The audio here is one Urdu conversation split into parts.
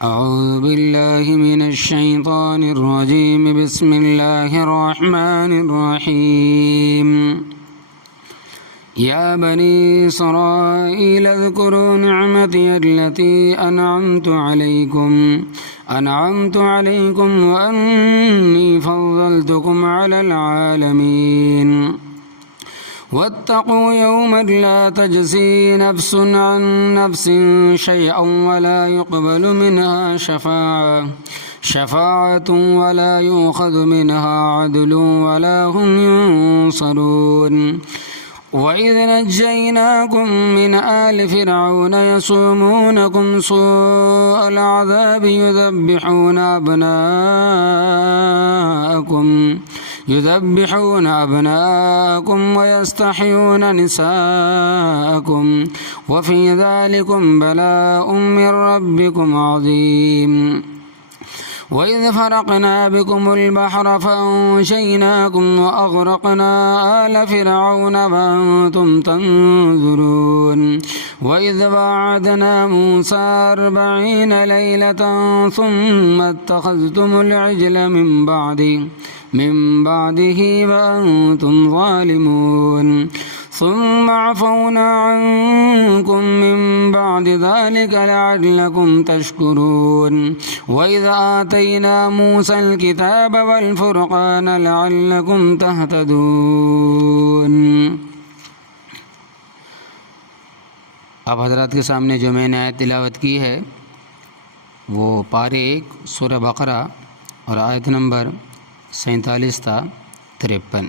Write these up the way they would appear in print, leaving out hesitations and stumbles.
أعوذ بالله من الشيطان الرجيم بسم الله الرحمن الرحيم يا بني إسرائيل اذكروا نعمتي التي أنعمت عليكم وأني فضلتكم على العالمين واتقوا يوما لا تجزي نفس عن نفس شيئا ولا يقبل منها شفاعة ولا يؤخذ منها عدل ولا هم ينصرون وإذ نجيناكم من آل فرعون يصومونكم سوء العذاب يذبحون أبناءكم ويستحيون نساءكم وفي ذلكم بلاء من ربكم عظيم وإذ فرقنا بكم البحر فأنجيناكم وأغرقنا آل فرعون وأنتم تنظرون وإذ وعدنا موسى 40 ليلة ثم اتخذتم العجل من بعده وأنتم ظالمون ثم عفونا عنكم من بعد ذلك لعلكم تشكرون وإذ آتينا موسى الكتاب والفرقان لعلكم تهتدون۔ اب حضرات کے سامنے جو میں نے آیت تلاوت کی ہے وہ پارے 1 سورہ بقرہ اور آیت نمبر 47 تا 53۔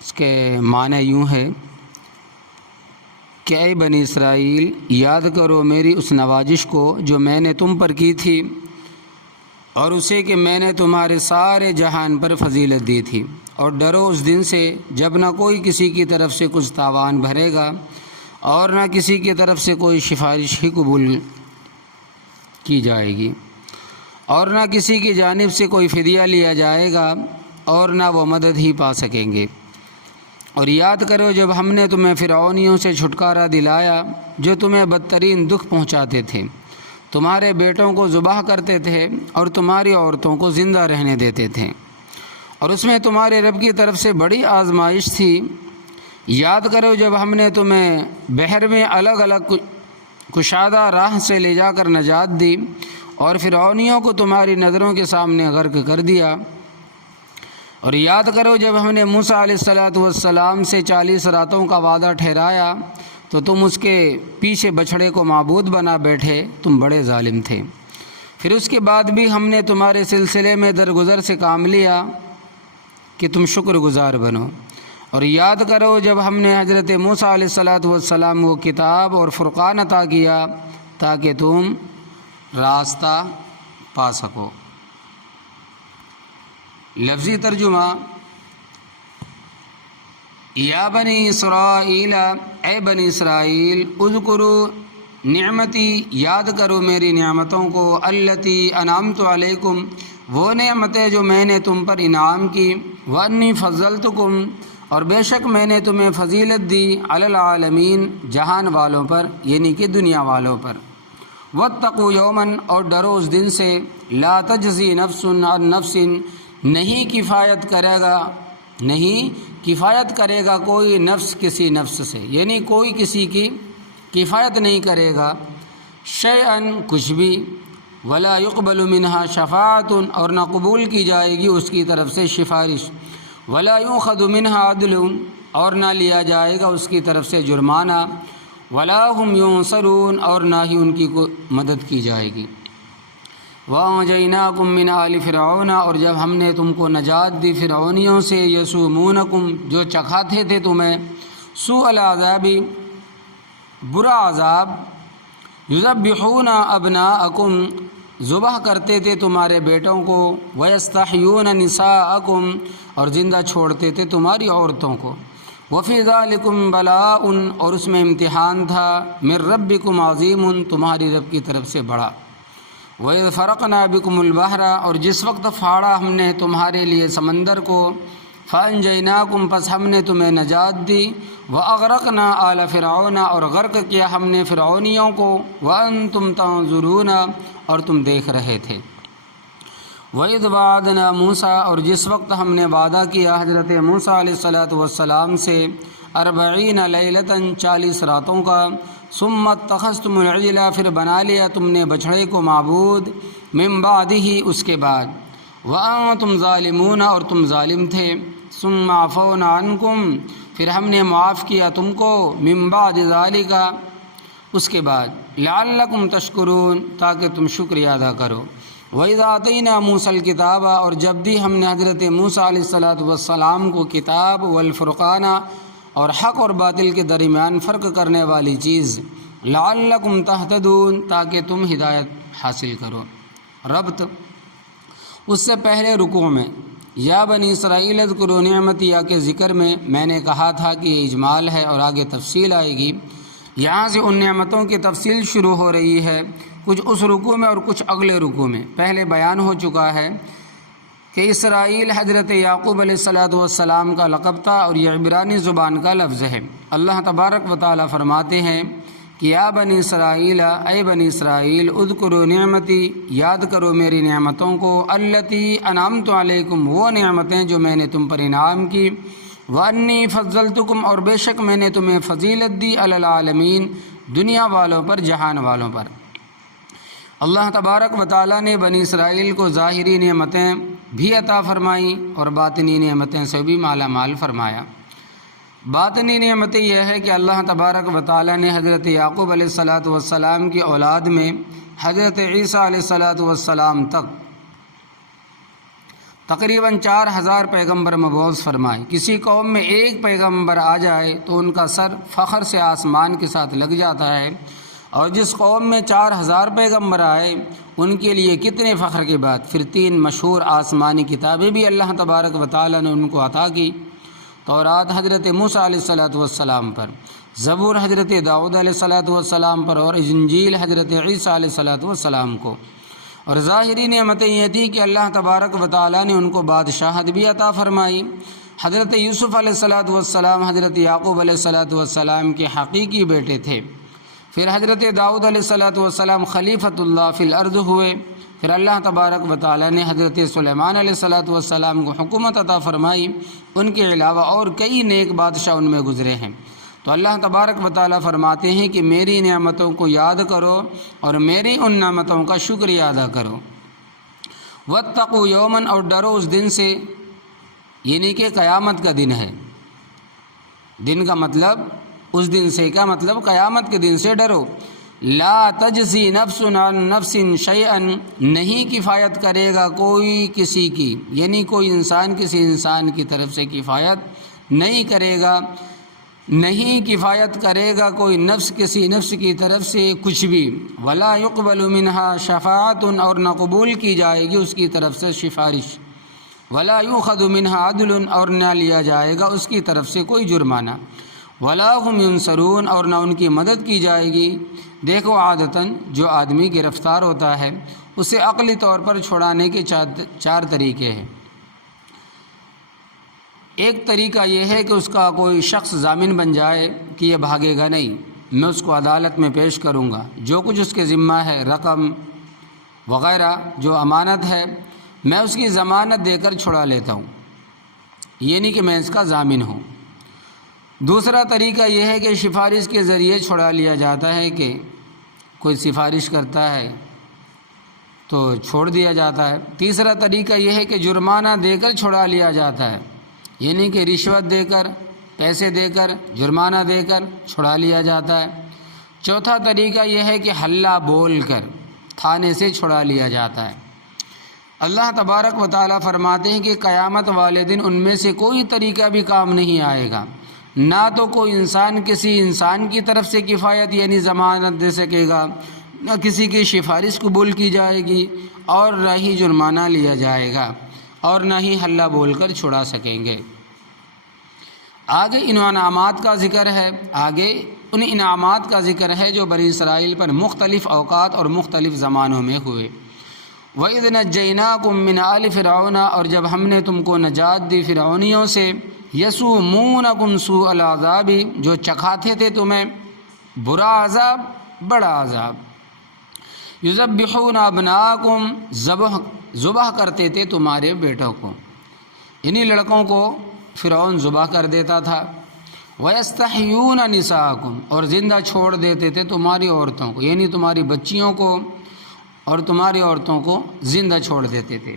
اس کے معنی یوں ہے کہ اے بنی اسرائیل، یاد کرو میری اس نوازش کو جو میں نے تم پر کی تھی، اور اسے کہ میں نے تمہارے سارے جہان پر فضیلت دی تھی، اور ڈرو اس دن سے جب نہ کوئی کسی کی طرف سے کچھ تاوان بھرے گا اور نہ کسی کی طرف سے کوئی سفارش ہی قبول کی جائے گی، اور نہ کسی کی جانب سے کوئی فدیہ لیا جائے گا اور نہ وہ مدد ہی پا سکیں گے۔ اور یاد کرو جب ہم نے تمہیں فرعونیوں سے چھٹکارا دلایا جو تمہیں بدترین دکھ پہنچاتے تھے، تمہارے بیٹوں کو ذبح کرتے تھے اور تمہاری عورتوں کو زندہ رہنے دیتے تھے، اور اس میں تمہارے رب کی طرف سے بڑی آزمائش تھی۔ یاد کرو جب ہم نے تمہیں بحر میں الگ الگ کشادہ راہ سے لے جا کر نجات دی اور فرعونیوں کو تمہاری نظروں کے سامنے غرق کر دیا۔ اور یاد کرو جب ہم نے موسیٰ علیہ السلام سے 40 راتوں کا وعدہ ٹھہرایا تو تم اس کے پیچھے بچھڑے کو معبود بنا بیٹھے، تم بڑے ظالم تھے۔ پھر اس کے بعد بھی ہم نے تمہارے سلسلے میں درگزر سے کام لیا کہ تم شکر گزار بنو۔ اور یاد کرو جب ہم نے حضرت موسیٰ علیہ السلام کو کتاب اور فرقان عطا کیا تاکہ تم راستہ پا سکو۔ لفظی ترجمہ: یا بنی اسرائیل، اے بنی اسرائیل، اذکروا نعمتی، یاد کرو میری نعمتوں کو، التی انعمت علیکم، وہ نعمتیں جو میں نے تم پر انعام کی، وانی فضلتکم، اور بے شک میں نے تمہیں فضیلت دی، علی العالمین، جہان والوں پر یعنی کہ دنیا والوں پر۔ واتقوا یوما، اور ڈرو اس دن سے، لا تجزی نفس عن نفس، نہیں کفایت کرے گا کوئی نفس کسی نفس سے، یعنی کوئی کسی کی کفایت نہیں کرے گا، شیئا کچھ بھی، ولا یقبل منہا شفاعت، اور نہ قبول کی جائے گی اس کی طرف سے سفارش، ولا یؤخذ منہا عدل، اور نہ لیا جائے گا اس کی طرف سے جرمانہ، ولا هم ينصرون، اور نہ ہی ان کی مدد کی جائے گی۔ وَأَنجَيْنَاكُم مِّنْ آلِ فِرْعَوْنَ، اور جب ہم نے تم کو نجات دی فرعونیوں سے، یسومونکم، جو چکھاتے تھے تمہیں، سوء العذاب، برا عذاب، یذبحون ابناءکم، ذبح کرتے تھے تمہارے بیٹوں کو، ویستحیون نساءکم، اور زندہ چھوڑتے تھے تمہاری عورتوں کو، وفی ذالکم بلاء، اور اس میں امتحان تھا، من ربکم عظیم، تمہاری رب کی طرف سے بڑا۔ وَإِذْ فَرَقْنَا بِكُمُ الْبَحْرَ، اور جس وقت پھاڑا ہم نے تمہارے لیے سمندر کو، فانجیناکم، پس ہم نے تمہیں نجات دی، واغرقنا آل فرعون، اور غرق کیا ہم نے فرعونیوں کو، وانتم تنظرون، اور تم دیکھ رہے تھے۔ وَإِذْ وَعَدْنَا مُوسَىٰ، اور جس وقت ہم نے وعدہ کیا حضرت موسیٰ علیہ السلام سے 40 لیلۃً 40 راتوں کا، ثم اتخذتم العجل، پھر بنا لیا تم نے بچھڑے کو معبود، من بعدہ، اس کے بعد، وانتم ظالمون، اور تم ظالم تھے، ثم عفونا عنکم، پھر ہم نے معاف کیا تم کو، من بعد ذالک، اس کے بعد، لعلکم تشکرون، تاکہ تم شکریہ ادا کرو۔ وَإِذَا آتَيْنَا مُوسَى الْكِتَابَ، اور جب دی ہم نے حضرت موسیٰ علیہ السلام کو کتاب، والفرقان، اور حق اور باطل کے درمیان فرق کرنے والی چیز، لعلکم تہتدون، تاکہ تم ہدایت حاصل کرو۔ ربط اس سے پہلے رکوع میں یا بنی اسرائیل اذکروا نعمتی کے ذکر میں نے کہا تھا کہ یہ اجمال ہے اور آگے تفصیل آئے گی، یہاں سے ان نعمتوں کی تفصیل شروع ہو رہی ہے، کچھ اس رکوع میں اور کچھ اگلے رکوع میں۔ پہلے بیان ہو چکا ہے کہ اسرائیل حضرت یعقوب علیہ السلام کا لقب تھا اور یہ عبرانی زبان کا لفظ ہے۔ اللہ تبارک و تعالیٰ فرماتے ہیں کہ یا بنی اسرائیل، اے بنی اسرائیل، اذکروا نعمتی، یاد کرو میری نعمتوں کو، التی انعمت علیکم، وہ نعمتیں جو میں نے تم پر انعام کی، وانی فضلتکم، اور بے شک میں نے تمہیں فضیلت دی، علی العالمین، دنیا والوں پر، جہان والوں پر۔ اللہ تبارک و تعالیٰ نے بنی اسرائیل کو ظاہری نعمتیں بھی عطا فرمائیں اور باطنی نعمتیں سے بھی مالا مال فرمایا۔ باطنی نعمتیں یہ ہے کہ اللہ تبارک و تعالیٰ نے حضرت یعقوب علیہ السلام کی اولاد میں حضرت عیسیٰ علیہ السلام تک تقریباً 4000 پیغمبر مبعوث فرمائے۔ کسی قوم میں ایک پیغمبر آ جائے تو ان کا سر فخر سے آسمان کے ساتھ لگ جاتا ہے، اور جس قوم میں 4000 پیغمبر آئے ان کے لیے کتنے فخر کی بات۔ پھر 3 مشہور آسمانی کتابیں بھی اللہ تبارک و تعالیٰ نے ان کو عطا کی، تورات حضرت موسیٰ علیہ السلام پر، زبور حضرت داؤد علیہ السلام پر، اور انجیل حضرت عیسیٰ علیہ السلام کو۔ اور ظاہری نعمتیں یہ تھی کہ اللہ تبارک و تعالیٰ نے ان کو بادشاہت بھی عطا فرمائی۔ حضرت یوسف علیہ السلام حضرت یعقوب علیہ السلام کے حقیقی بیٹے تھے۔ پھر حضرت داؤد علیہ السلام خلیفۃ اللہ فی الارض ہوئے۔ پھر اللہ تبارک و تعالیٰ نے حضرت سلیمان علیہ السلام کو حکومت عطا فرمائی، ان کے علاوہ اور کئی نیک بادشاہ ان میں گزرے ہیں۔ تو اللہ تبارک و تعالیٰ فرماتے ہیں کہ میری نعمتوں کو یاد کرو اور میری ان نعمتوں کا شکریہ ادا کرو۔ واتقوا یوماً، اور ڈرو اس دن سے، یعنی کہ قیامت کا دن ہے۔ دن کا مطلب، اس دن سے کا مطلب قیامت کے دن سے ڈرو۔ لا تجزی نفس عن نفس شیئا، نہیں کفایت کرے گا کوئی کسی کی، یعنی کوئی انسان کسی انسان کی طرف سے کفایت نہیں کرے گا، نہیں کفایت کرے گا کوئی نفس کسی نفس کی طرف سے کچھ بھی۔ ولا يقبل منها شفاعت، اور نہ قبول کی جائے گی اس کی طرف سے سفارش۔ ولا يؤخذ منها عدل، اور نہ لیا جائے گا اس کی طرف سے کوئی جرمانہ۔ ولا هم ينصرون، اور نہ ان کی مدد کی جائے گی۔ دیکھو عادتاً جو آدمی گرفتار ہوتا ہے اسے عقلی طور پر چھڑانے کے 4 طریقے ہیں۔ ایک طریقہ یہ ہے کہ اس کا کوئی شخص ضامن بن جائے کہ یہ بھاگے گا نہیں، میں اس کو عدالت میں پیش کروں گا، جو کچھ اس کے ذمہ ہے، رقم وغیرہ جو امانت ہے، میں اس کی ضمانت دے کر چھڑا لیتا ہوں، یعنی کہ میں اس کا ضامن ہوں۔ دوسرا طریقہ یہ ہے کہ سفارش کے ذریعے چھڑا لیا جاتا ہے، کہ کوئی سفارش کرتا ہے تو چھوڑ دیا جاتا ہے۔ تیسرا طریقہ یہ ہے کہ جرمانہ دے کر چھڑا لیا جاتا ہے، یعنی کہ رشوت دے کر، پیسے دے کر، جرمانہ دے کر چھڑا لیا جاتا ہے۔ چوتھا طریقہ یہ ہے کہ حلہ بول کر تھانے سے چھڑا لیا جاتا ہے۔ اللہ تبارک و تعالیٰ فرماتے ہیں کہ قیامت والے دن ان میں سے کوئی طریقہ بھی کام نہیں آئے گا، نہ تو کوئی انسان کسی انسان کی طرف سے کفایت یعنی ضمانت دے سکے گا، نہ کسی کی سفارش قبول کی جائے گی، اور نہ ہی جرمانہ لیا جائے گا، اور نہ ہی حلہ بول کر چھڑا سکیں گے۔ آگے ان انعامات کا ذکر ہے، آگے ان انعامات کا ذکر ہے جو بنی اسرائیل پر مختلف اوقات اور مختلف زمانوں میں ہوئے۔ وَإِذْ نَجَّيْنَاكُمْ مِنْ آلِ فِرْعَوْنَ، اور جب ہم نے تم کو نجات دی فرعونیوں سے، یسومونکم سوء العذاب، جو چکھاتے تھے تمہیں برا عذاب، بڑا عذاب، یذبحون ابناءکم، ذبح کرتے تھے تمہارے بیٹوں کو، انہی لڑکوں کو فرعون ذبح کر دیتا تھا، وَيَسْتَحْيُونَ نِسَاءَکُمْ، اور زندہ چھوڑ دیتے تھے تمہاری عورتوں کو، یعنی تمہاری بچیوں کو اور تمہاری عورتوں کو زندہ چھوڑ دیتے تھے۔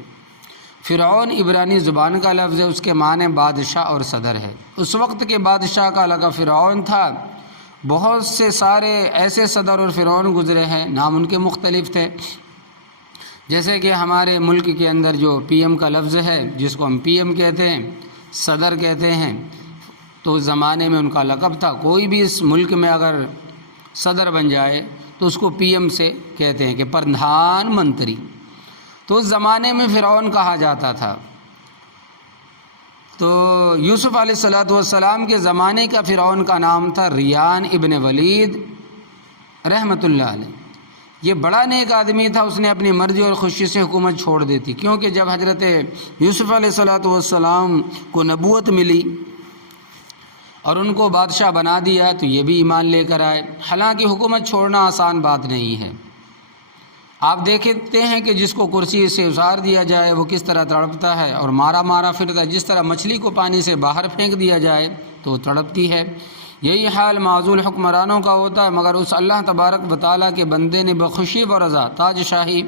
فرعون عبرانی زبان کا لفظ ہے، اس کے معنی بادشاہ اور صدر ہے۔ اس وقت کے بادشاہ کا لقب فرعون تھا۔ بہت سے سارے ایسے صدر اور فرعون گزرے ہیں، نام ان کے مختلف تھے، جیسے کہ ہمارے ملک کے اندر جو پی ایم کا لفظ ہے، جس کو ہم پی ایم کہتے ہیں، صدر کہتے ہیں، تو اس زمانے میں ان کا لقب تھا۔ کوئی بھی اس ملک میں اگر صدر بن جائے تو اس کو پی ایم سے کہتے ہیں کہ پردھان منتری۔ تو اس زمانے میں فرعون کہا جاتا تھا۔ تو یوسف علیہ السلام کے زمانے کا فرعون کا نام تھا ریان ابن ولید رحمۃ اللہ علیہ۔ یہ بڑا نیک آدمی تھا، اس نے اپنی مرضی اور خوشی سے حکومت چھوڑ دی تھی، کیونکہ جب حضرت یوسف علیہ السلام کو نبوت ملی اور ان کو بادشاہ بنا دیا تو یہ بھی ایمان لے کر آئے۔ حالانکہ حکومت چھوڑنا آسان بات نہیں ہے۔ آپ دیکھتے ہیں کہ جس کو کرسی سے اتار دیا جائے وہ کس طرح تڑپتا ہے اور مارا پھرتا ہے، جس طرح مچھلی کو پانی سے باہر پھینک دیا جائے تو وہ تڑپتی ہے۔ یہی حال معزول حکمرانوں کا ہوتا ہے، مگر اس اللہ تبارک و تعالیٰ کے بندے نے بخوشی و رضا تاج شاہی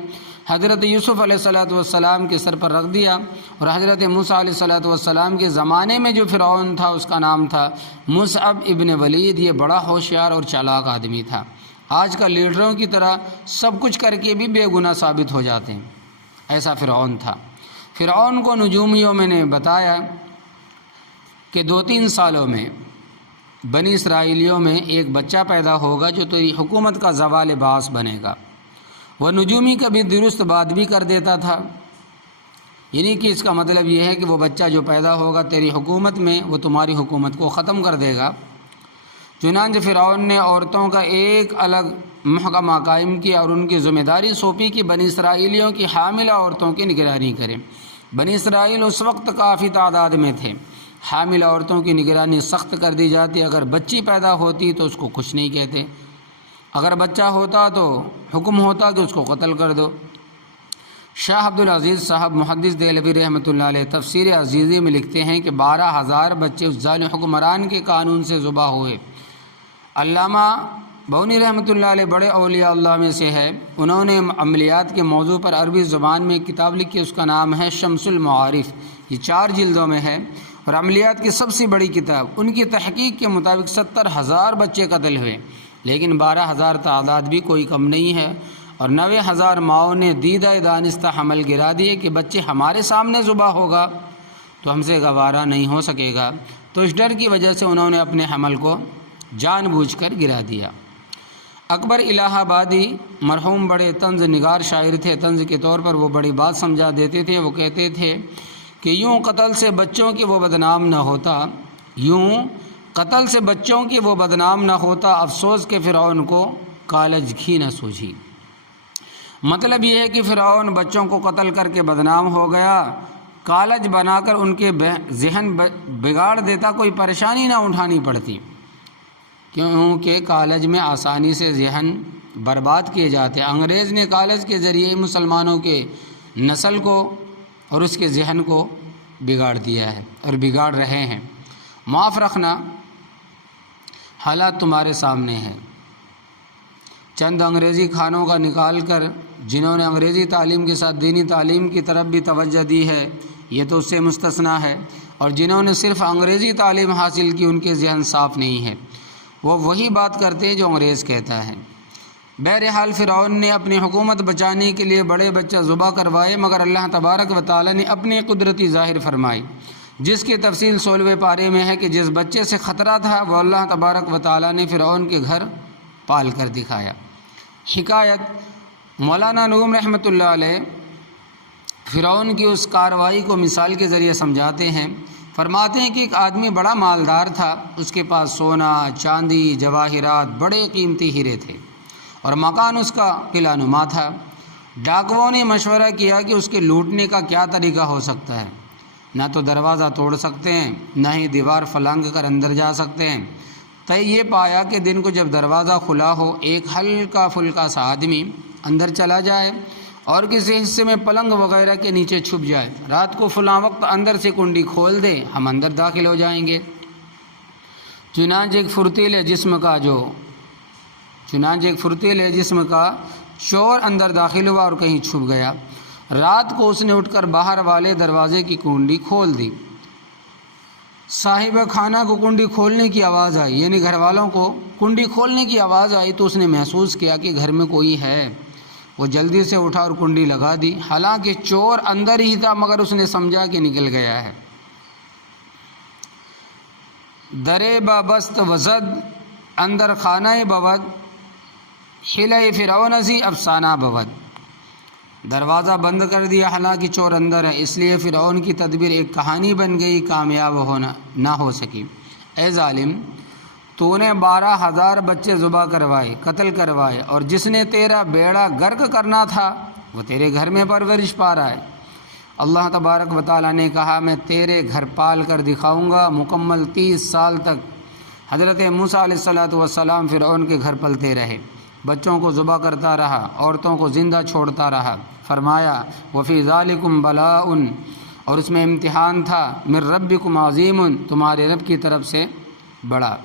حضرت یوسف علیہ السلام کے سر پر رکھ دیا، اور حضرت موسیٰ علیہ السلام کے زمانے میں جو فرعون تھا اس کا نام تھا مصعب ابن ولید۔ یہ بڑا ہوشیار اور چالاک آدمی تھا۔ آج کا لیڈروں کی طرح سب کچھ کر کے بھی بے گناہ ثابت ہو جاتے ہیں، ایسا فرعون تھا۔ فرعون کو نجومیوں میں نے بتایا کہ 2-3 سالوں میں بنی اسرائیلیوں میں ایک بچہ پیدا ہوگا جو تیری حکومت کا زوال باعث بنے گا۔ وہ نجومی کبھی درست بات بھی کر دیتا تھا، یعنی کہ اس کا مطلب یہ ہے کہ وہ بچہ جو پیدا ہوگا تیری حکومت میں وہ تمہاری حکومت کو ختم کر دے گا۔ چنانچہ فرعون نے عورتوں کا ایک الگ محکمہ قائم کیا اور ان کی ذمہ داری سونپی کہ بنی اسرائیلیوں کی حاملہ عورتوں کی نگرانی کریں۔ بنی اسرائیل اس وقت کافی تعداد میں تھے۔ حاملہ عورتوں کی نگرانی سخت کر دی جاتی، اگر بچی پیدا ہوتی تو اس کو کچھ نہیں کہتے، اگر بچہ ہوتا تو حکم ہوتا کہ اس کو قتل کر دو۔ شاہ عبدالعزیز صاحب محدث دہلوی رحمۃ اللہ علیہ تفسیر عزیزی میں لکھتے ہیں کہ 12,000 بچے اس ظالم حکمران کے قانون سے ذبح ہوئے۔ علامہ بونی رحمۃ اللہ علیہ بڑے اولیاء اللہ میں سے ہے، انہوں نے عملیات کے موضوع پر عربی زبان میں کتاب لکھی، اس کا نام ہے شمس المعارف، یہ 4 جلدوں میں ہے اور عملیات کی سب سے بڑی کتاب۔ ان کی تحقیق کے مطابق 70,000 بچے قتل ہوئے، لیکن 12,000 تعداد بھی کوئی کم نہیں ہے، اور 90,000 ماؤں نے دیدہ دانستہ حمل گرا دیے کہ بچے ہمارے سامنے ذبح ہوگا تو ہم سے گوارا نہیں ہو سکے گا، تو اس ڈر کی وجہ سے انہوں نے اپنے حمل کو جان بوجھ کر گرا دیا۔ اکبر الہ آبادی مرحوم بڑے طنز نگار شاعر تھے، طنز کے طور پر وہ بڑی بات سمجھا دیتے تھے۔ وہ کہتے تھے کہ یوں قتل سے بچوں کی وہ بدنام نہ ہوتا، یوں قتل سے بچوں کی وہ بدنام نہ ہوتا، افسوس کہ فرعون کو کالج گھی نہ سوجھی۔ مطلب یہ ہے کہ فرعون بچوں کو قتل کر کے بدنام ہو گیا، کالج بنا کر ان کے ذہن بگاڑ دیتا، کوئی پریشانی نہ اٹھانی پڑتی، کیونکہ کالج میں آسانی سے ذہن برباد کیے جاتے۔ انگریز نے کالج کے ذریعے مسلمانوں کے نسل کو اور اس کے ذہن کو بگاڑ دیا ہے اور بگاڑ رہے ہیں۔ معاف رکھنا، حالات تمہارے سامنے ہیں۔ چند انگریزی خانوں کا نکال کر جنہوں نے انگریزی تعلیم کے ساتھ دینی تعلیم کی طرف بھی توجہ دی ہے، یہ تو اس سے مستثنیٰ ہے، اور جنہوں نے صرف انگریزی تعلیم حاصل کی ان کے ذہن صاف نہیں ہے، وہ وہی بات کرتے ہیں جو انگریز کہتا ہے۔ بہرحال فرعون نے اپنی حکومت بچانے کے لیے بڑے بچہ ذبح کروائے، مگر اللہ تبارک و تعالیٰ نے اپنی قدرتی ظاہر فرمائی، جس کی تفصیل 16ویں پارے میں ہے کہ جس بچے سے خطرہ تھا وہ اللہ تبارک و تعالیٰ نے فرعون کے گھر پال کر دکھایا۔ حکایت مولانا نغم رحمۃ اللہ علیہ فرعون کی اس کارروائی کو مثال کے ذریعے سمجھاتے ہیں۔ فرماتے ہیں کہ ایک آدمی بڑا مالدار تھا، اس کے پاس سونا، چاندی، جواہرات، بڑے قیمتی ہیرے تھے، اور مکان اس کا قلعہ نما تھا۔ ڈاکوؤں نے مشورہ کیا کہ اس کے لوٹنے کا کیا طریقہ ہو سکتا ہے، نہ تو دروازہ توڑ سکتے ہیں، نہ ہی دیوار پھلانگ کر اندر جا سکتے ہیں۔ طے یہ پایا کہ دن کو جب دروازہ کھلا ہو ایک ہلکا پھلکا سا آدمی اندر چلا جائے اور کسی حصے میں پلنگ وغیرہ کے نیچے چھپ جائے، رات کو فلاں وقت اندر سے کنڈی کھول دے، ہم اندر داخل ہو جائیں گے۔ چنانچہ ایک فرتیلے جسم کا چور اندر داخل ہوا اور کہیں چھپ گیا۔ رات کو اس نے اٹھ کر باہر والے دروازے کی کنڈی کھول دی۔ صاحب خانہ کو کنڈی کھولنے کی آواز آئی، یعنی گھر والوں کو کنڈی کھولنے کی آواز آئی تو اس نے محسوس کیا کہ گھر میں کوئی ہے۔ وہ جلدی سے اٹھا اور کنڈی لگا دی، حالانکہ چور اندر ہی تھا، مگر اس نے سمجھا کہ نکل گیا ہے۔ درے بست وزد اندر خانہ بود، حلہ فرعون زی افسانہ بود۔ دروازہ بند کر دیا، حالانکہ چور اندر ہے، اس لیے فرعون کی تدبیر ایک کہانی بن گئی، کامیاب نہ ہو سکی۔ اے ظالم، تو نے 12,000 بچے ذبح کروائے، قتل کروائے، اور جس نے تیرا بیڑا غرق کرنا تھا وہ تیرے گھر میں پرورش پا رہا ہے۔ اللہ تبارک و تعالیٰ نے کہا، میں تیرے گھر پال کر دکھاؤں گا۔ مکمل 30 سال تک حضرت موسیٰ علیہ السلام فرعون کے گھر پلتے رہے، بچوں کو ذبح کرتا رہا، عورتوں کو زندہ چھوڑتا رہا۔ فرمایا وفی ذالکم بلاء، اور اس میں امتحان تھا، من ربکم عظیم، تمہارے رب کی طرف سے بڑا۔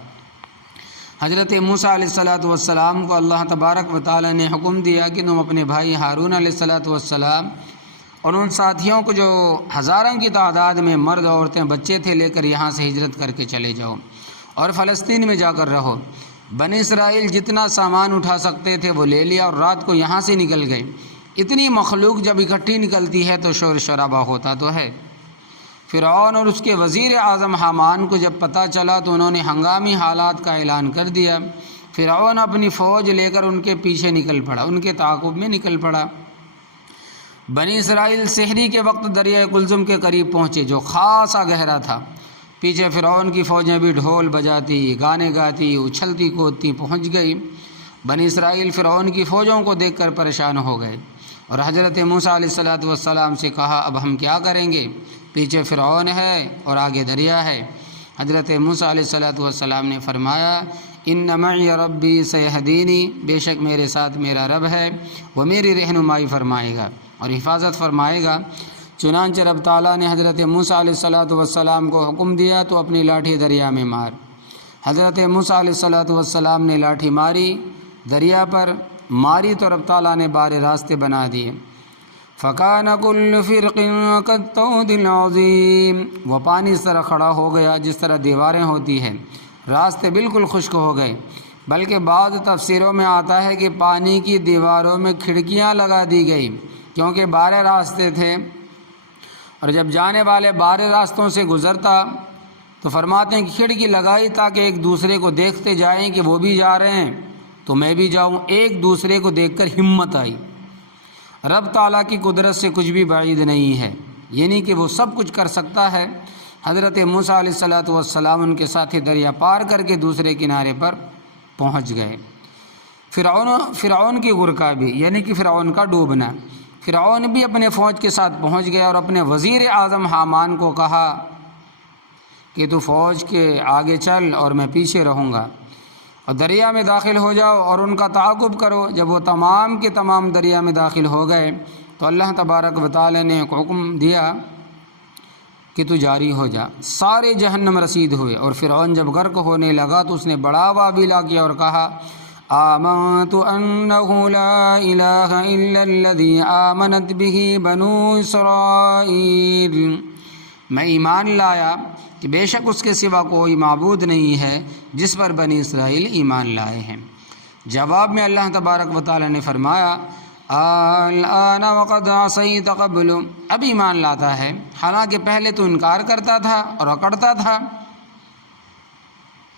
حضرت موسیٰ علیہ السلام کو اللہ تبارک و تعالیٰ نے حکم دیا کہ تم اپنے بھائی ہارون علیہ السلام اور ان ساتھیوں کو جو ہزاروں کی تعداد میں مرد عورتیں بچے تھے لے کر یہاں سے ہجرت کر کے چلے جاؤ اور فلسطین میں جا کر رہو۔ بنی اسرائیل جتنا سامان اٹھا سکتے تھے وہ لے لیا اور رات کو یہاں سے نکل گئے۔ اتنی مخلوق جب اکٹھی نکلتی ہے تو شور شرابہ ہوتا تو ہے۔ فرعون اور اس کے وزیر اعظم حامان کو جب پتہ چلا تو انہوں نے ہنگامی حالات کا اعلان کر دیا۔ فرعون اپنی فوج لے کر ان کے پیچھے نکل پڑا، ان کے تعاقب میں نکل پڑا۔ بنی اسرائیل سحری کے وقت دریائے کلزم کے قریب پہنچے جو خاصا گہرا تھا۔ پیچھے فرعون کی فوجیں بھی ڈھول بجاتی، گانے گاتی، اچھلتی کودتی پہنچ گئی۔ بنی اسرائیل فرعون کی فوجوں کو دیکھ کر پریشان ہو گئے اور حضرت موسیٰ علیہ السلام سے کہا، اب ہم کیا کریں گے؟ پیچھے فرعون ہے اور آگے دریا ہے۔ حضرت موسیٰ علیہ السلام نے فرمایا، ان معی ربی سیہدینی، بے شک میرے ساتھ میرا رب ہے، وہ میری رہنمائی فرمائے گا اور حفاظت فرمائے گا۔ چنانچہ رب تعالیٰ نے حضرت موسیٰ علیہ السلام کو حکم دیا تو اپنی لاٹھی دریا میں مار۔ حضرت موسیٰ علیہ السلام نے لاٹھی ماری، دریا پر ماری تو رب تعالیٰ نے بارے راستے بنا دیے۔ فَكَانَ كُلُّ فِرْقٍ كَالطَّوْدِ الْعَظِيمِ، وہ پانی اس طرح کھڑا ہو گیا جس طرح دیواریں ہوتی ہیں، راستے بالکل خشک ہو گئے۔ بلکہ بعض تفسیروں میں آتا ہے کہ پانی کی دیواروں میں کھڑکیاں لگا دی گئی کیونکہ بارے راستے تھے، اور جب جانے والے بارے راستوں سے گزرتا تو فرماتے ہیں کہ کھڑکی لگائی تاکہ ایک دوسرے کو دیکھتے جائیں کہ وہ بھی جا رہے ہیں تو میں بھی جاؤں۔ ایک دوسرے کو دیکھ کر ہمت آئی۔ رب تعالیٰ کی قدرت سے کچھ بھی بعید نہیں ہے، یعنی کہ وہ سب کچھ کر سکتا ہے۔ حضرت موسیٰ علیہ السلام ان کے ساتھی دریا پار کر کے دوسرے کنارے پر پہنچ گئے۔ فرعون کی غرقابی، یعنی کہ فرعون کا ڈوبنا۔ فرعون بھی اپنے فوج کے ساتھ پہنچ گیا اور اپنے وزیر اعظم حامان کو کہا کہ تو فوج کے آگے چل اور میں پیچھے رہوں گا، اور دریا میں داخل ہو جاؤ اور ان کا تعاقب کرو۔ جب وہ تمام کے تمام دریا میں داخل ہو گئے تو اللہ تبارک و تعالی نے ایک حکم دیا کہ تو جاری ہو جا۔ سارے جہنم رسید ہوئے، اور فرعون جب غرق ہونے لگا تو اس نے بڑا واویلا کیا اور کہا، آمنت انہ لا الہ الا الذی آمنت بہ بنو اسرائیل، میں ایمان لایا کہ بے شک اس کے سوا کوئی معبود نہیں ہے جس پر بنی اسرائیل ایمان لائے ہیں۔ جواب میں اللہ تبارک و تعالی نے فرمایا، الآن وقد عصیت قبل، اب ایمان لاتا ہے حالانکہ پہلے تو انکار کرتا تھا اور اکڑتا تھا۔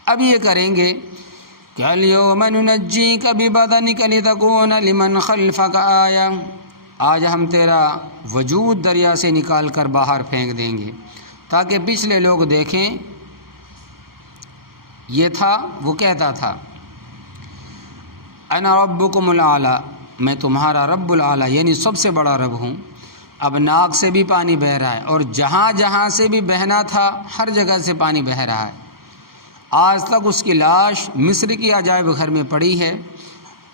اب یہ کریں گے کہ الیوم ننجیک ببدنک لتکون لمن خلفک آیہ، آج ہم تیرا وجود دریا سے نکال کر باہر پھینک دیں گے تاکہ پچھلے لوگ دیکھیں۔ یہ تھا، وہ کہتا تھا انا ربکم الاعلی، میں تمہارا رب العالی یعنی سب سے بڑا رب ہوں۔ اب ناک سے بھی پانی بہہ رہا ہے اور جہاں جہاں سے بھی بہنا تھا ہر جگہ سے پانی بہہ رہا ہے۔ آج تک اس کی لاش مصر کی عجائب گھر میں پڑی ہے۔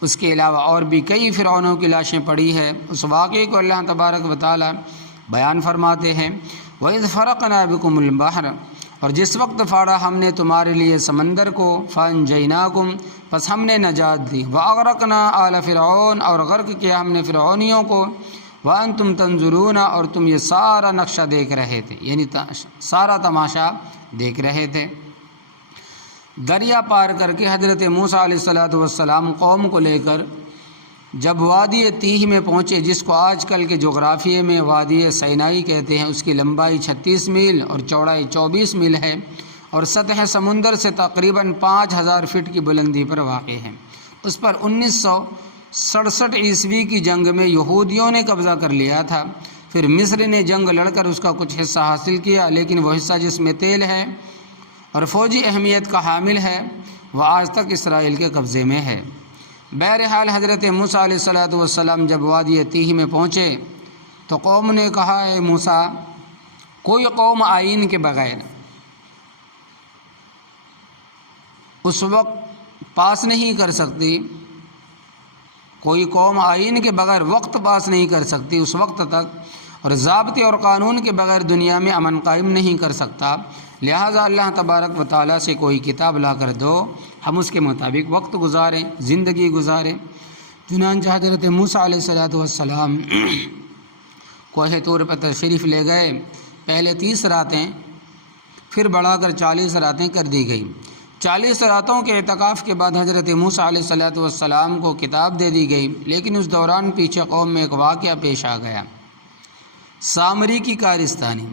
اس کے علاوہ اور بھی کئی فرعونوں کی لاشیں پڑی ہے۔ اس واقعے کو اللہ تبارک و تعالی بیان فرماتے ہیں، وَإِذْ فَرَقْنَا بِكُمُ الْبَحْرَ، اور جس وقت پھاڑا ہم نے تمہارے لیے سمندر کو، فَأَنْجَيْنَاكُمْ، پس ہم نے نجات دی، وَأَغْرَقْنَا آلَ فِرْعَوْنَ، اور غرق کیا ہم نے فرعونیوں کو، وَأَنْتُمْ تَنْظُرُونَ، اور تم یہ سارا نقشہ دیکھ رہے تھے، یعنی سارا تماشا دیکھ رہے تھے۔ دریا پار کر کے حضرت موسیٰ علیہ السلام قوم کو لے کر جب وادی تیہ میں پہنچے، جس کو آج کل کے جغرافیے میں وادی سینائی کہتے ہیں، اس کی لمبائی 36 میل اور چوڑائی 24 میل ہے اور سطح سمندر سے تقریباً 5000 فٹ کی بلندی پر واقع ہے۔ اس پر 1967 عیسوی کی جنگ میں یہودیوں نے قبضہ کر لیا تھا۔ پھر مصر نے جنگ لڑ کر اس کا کچھ حصہ حاصل کیا، لیکن وہ حصہ جس میں تیل ہے اور فوجی اہمیت کا حامل ہے وہ آج تک اسرائیل کے قبضے میں ہے۔ بہرحال حضرت موسیٰ علیہ السلام جب وادی تیہ میں پہنچے تو قوم نے کہا، اے موسیٰ، کوئی قوم آئین کے بغیر اس وقت پاس نہیں کر سکتی، کوئی قوم آئین کے بغیر وقت پاس نہیں کر سکتی اس وقت تک، اور ضابطے اور قانون کے بغیر دنیا میں امن قائم نہیں کر سکتا، لہٰذا اللہ تبارک و تعالیٰ سے کوئی کتاب لا کر دو، ہم اس کے مطابق وقت گزاریں، زندگی گزاریں۔ چنانچہ حضرت موسیٰ علیہ السلام کوہ طور پر تشریف لے گئے۔ پہلے 30 راتیں پھر بڑھا کر 40 راتیں کر دی گئی۔ 40 راتوں کے اعتکاف کے بعد حضرت موسیٰ علیہ السلام کو کتاب دے دی گئی، لیکن اس دوران پیچھے قوم میں ایک واقعہ پیش آ گیا۔ سامری کی کارستانی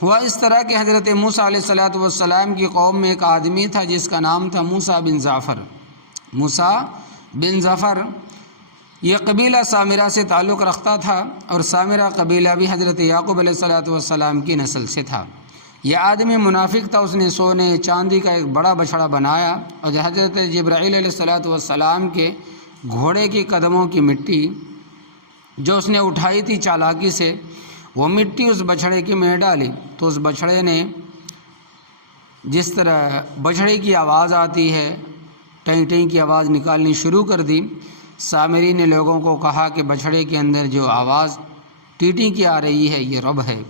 ہوا اس طرح کہ حضرت موسیٰ علیہ السلام کی قوم میں ایک آدمی تھا جس کا نام تھا موسیٰ بن جعفر۔ موسیٰ بن جعفر یہ قبیلہ سامرہ سے تعلق رکھتا تھا، اور سامرہ قبیلہ بھی حضرت یعقوب علیہ السلام کی نسل سے تھا۔ یہ آدمی منافق تھا، اس نے سونے چاندی کا ایک بڑا بچھڑا بنایا اور حضرت جبرائیل علیہ السلام کے گھوڑے کے قدموں کی مٹی جو اس نے اٹھائی تھی چالاکی سے، وہ مٹی اس بچھڑے کے میں ڈالی، تو اس بچھڑے نے جس طرح بچھڑے کی آواز آتی ہے ٹیں ٹیں کی آواز نکالنی شروع کر دی۔ سامری نے لوگوں کو کہا کہ بچھڑے کے اندر جو آواز ٹیٹی کی آ رہی ہے یہ رب ہے۔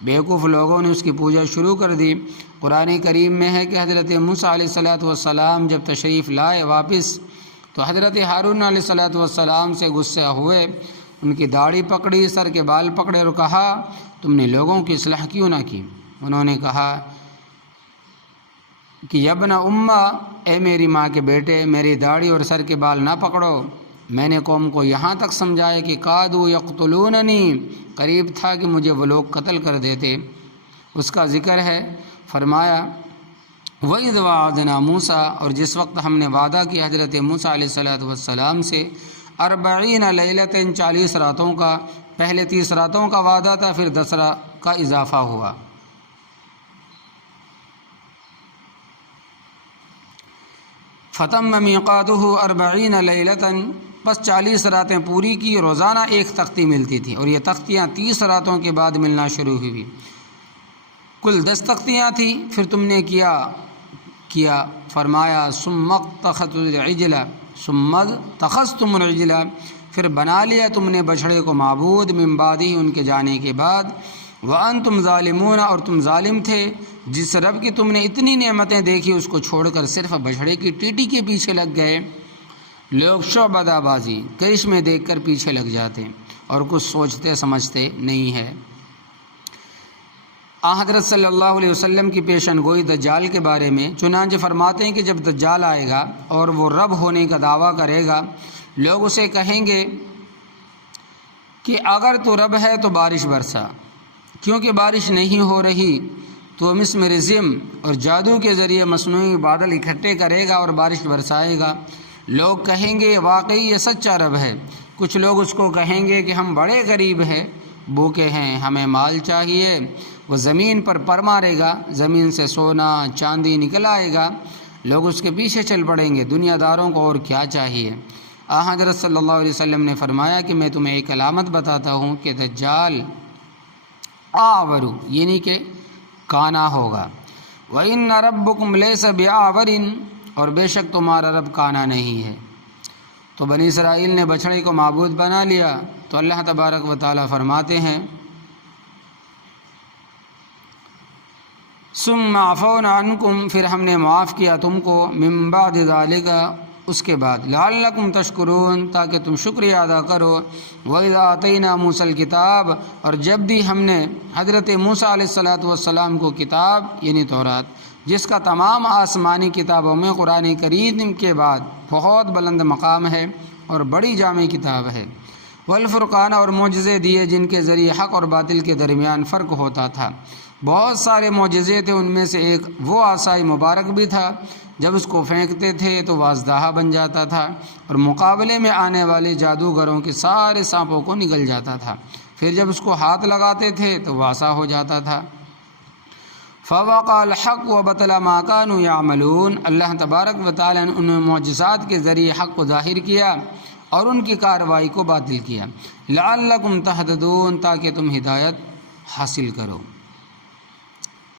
بیوقوف لوگوں نے اس کی پوجا شروع کر دی۔ قرآن کریم میں ہے کہ حضرت موسیٰ علیہ السلام جب تشریف لائے واپس تو حضرت ہارون علیہ السلام سے غصہ ہوئے، ان کی داڑھی پکڑی، سر کے بال پکڑے اور کہا، تم نے لوگوں کی اصلاح کیوں نہ کی؟ انہوں نے کہا کہ یبن امّا، اے میری ماں کے بیٹے، میری داڑھی اور سر کے بال نہ پکڑو۔ میں نے قوم کو یہاں تک سمجھایا کہ قادوا یقتلوننی، قریب تھا کہ مجھے وہ لوگ قتل کر دیتے۔ اس کا ذکر ہے، فرمایا وَإِذْ وَعَدْنَا مُوسَىٰ، اور جس وقت ہم نے وعدہ کیا حضرت موسیٰ علیہ السلام سے 40 لیلۃ، 40 راتوں کا، پہلے 30 راتوں کا وعدہ تھا، پھر 10 کا اضافہ ہوا۔ فَتَمَّ مِيقَاتُهُ 40 لیلۃ، بس 40 راتیں پوری کی، روزانہ ایک تختی ملتی تھی، اور یہ تختیاں 30 راتوں کے بعد ملنا شروع ہوئی۔ کل 10 تختیاں تھیں۔ پھر تم نے کیا فرمایا ثم اتخذتم العجل، پھر بنا لیا تم نے بچھڑے کو معبود، من بعدہ، ان کے جانے کے بعد، وانتم ظالمون، اور تم ظالم تھے۔ جس رب کی تم نے اتنی نعمتیں دیکھی اس کو چھوڑ کر صرف بچھڑے کی ٹیٹی کے پیچھے لگ گئے۔ لوگ شعبدہ بازی، کرشمے دیکھ کر پیچھے لگ جاتے اور کچھ سوچتے سمجھتے نہیں ہے۔ حضرت صلی اللہ علیہ وسلم کی پیشن گوئی دجال کے بارے میں، چنانچہ فرماتے ہیں کہ جب دجال آئے گا اور وہ رب ہونے کا دعویٰ کرے گا، لوگ اسے کہیں گے کہ اگر تو رب ہے تو بارش برسا، کیونکہ بارش نہیں ہو رہی تو مسمرزم اور جادو کے ذریعے مصنوعی بادل اکٹھے کرے گا اور بارش برسائے گا۔ لوگ کہیں گے واقعی یہ سچا رب ہے۔ کچھ لوگ اس کو کہیں گے کہ ہم بڑے غریب ہیں، بھوکے ہیں، ہمیں مال چاہیے۔ وہ زمین پر پر مارے گا، زمین سے سونا چاندی نکل آئے گا، لوگ اس کے پیچھے چل پڑیں گے۔ دنیا داروں کو اور کیا چاہیے؟ حضرت صلی اللہ علیہ وسلم نے فرمایا کہ میں تمہیں ایک علامت بتاتا ہوں کہ دجال آورو یعنی کہ کانا ہوگا، وَإِنَّ رَبُّكُمْ لَيْسَ بِأَعْوَرٍ اور بے شک تمہارا رب کانا نہیں ہے۔ تو بنی اسرائیل نے بچھڑے کو معبود بنا لیا، تو اللہ تبارک و تعالیٰ فرماتے ہیں ثُمَّ عَفَوْنَا عَنْكُمْ پھر ہم نے معاف کیا تم کو، مِن بَعْدِ ذَلِكَ اس کے بعد، لَعَلَّكُمْ تَشْكُرُونَ تاکہ تم شکریہ ادا کرو، وَإِذَا آتَيْنَا مُوسَى الْكِتَابَ اور جب دی ہم نے حضرت موسیٰ علیہ السلام کو کتاب یعنی تورات، جس کا تمام آسمانی کتابوں میں قرآن کریم کے بعد بہت بلند مقام ہے اور بڑی جامع کتاب ہے، والفرقان اور معجزے دیے جن کے ذریعے حق اور باطل کے درمیان فرق ہوتا تھا۔ بہت سارے معجزے تھے، ان میں سے ایک وہ عصائے مبارک بھی تھا، جب اس کو پھینکتے تھے تو وازدہا بن جاتا تھا اور مقابلے میں آنے والے جادوگروں کے سارے سانپوں کو نگل جاتا تھا، پھر جب اس کو ہاتھ لگاتے تھے تو واسع ہو جاتا تھا۔ فَوَقَعَ الْحَقُّ وَبَطَلَ مَا كَانُوا يَعْمَلُونَ اللہ تبارک و تعالیٰ نے ان معجزات کے ذریعے حق کو ظاہر کیا اور ان کی کارروائی کو باطل کیا، لَعَلَّكُمْ تَهْتَدُونَ تاکہ تم ہدایت حاصل کرو۔